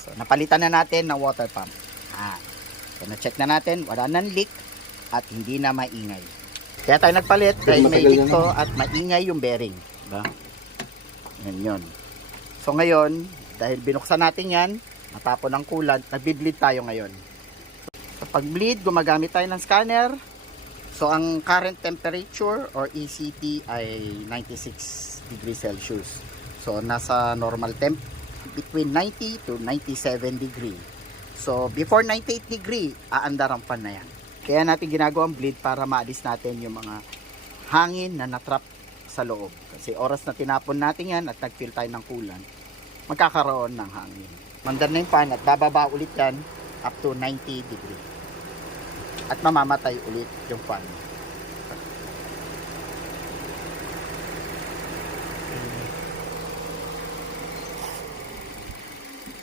So, napalitan na natin ng water pump. So, na-check na natin, wala nang leak at hindi na maingay. Kaya tayo nagpalit dahil may leak to at maingay yung bearing. Diba? Yan yun. So ngayon, dahil binuksan natin yan, matapon ng coolant, nagbi-bleed tayo ngayon. So pag bleed, gumagamit tayo ng scanner. So ang current temperature or ECT ay 96 degrees Celsius. So nasa normal temp between 90 to 97 degree. So before 98 degree, aandar ang fan na yan. Kaya natin ginagawang bleed para maalis natin yung mga hangin na natrap sa loob. Kasi oras na tinapon natin yan at nag-fill tayo ng coolant, magkakaroon ng hangin. Mandar na yung fan at bababa ulit yan up to 90 degree. At mamamatay ulit yung fan.